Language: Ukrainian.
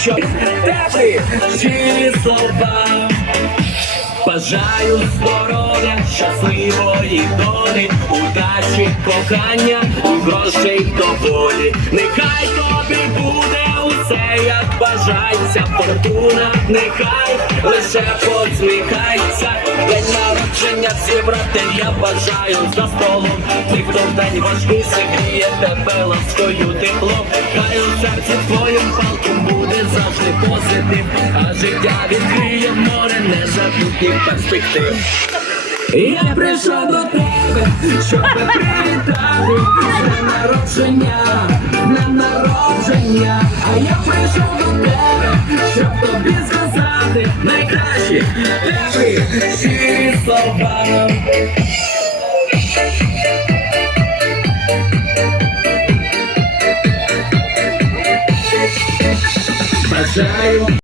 що теплі щирі слова. Бажаю здоров'я, щасливої долі, удачі, кохання, і грошей доволі. Нехай тобі буде усе, як бажається, фортуна, нехай лише посміхається. Народження зібрати я бажаю за столом. Тих, хто в день важкий согріє тебе ласкою теплом. Хай у серці твоїм палком буде завжди позитив, а життя відкриє море незабутніх перспектив. Я прийшов до тебе, щоб привітати днем народження, днем народження, а я прийшов до тебе, щоб тобі сказати найкращі теплі щирі слова. Бажаю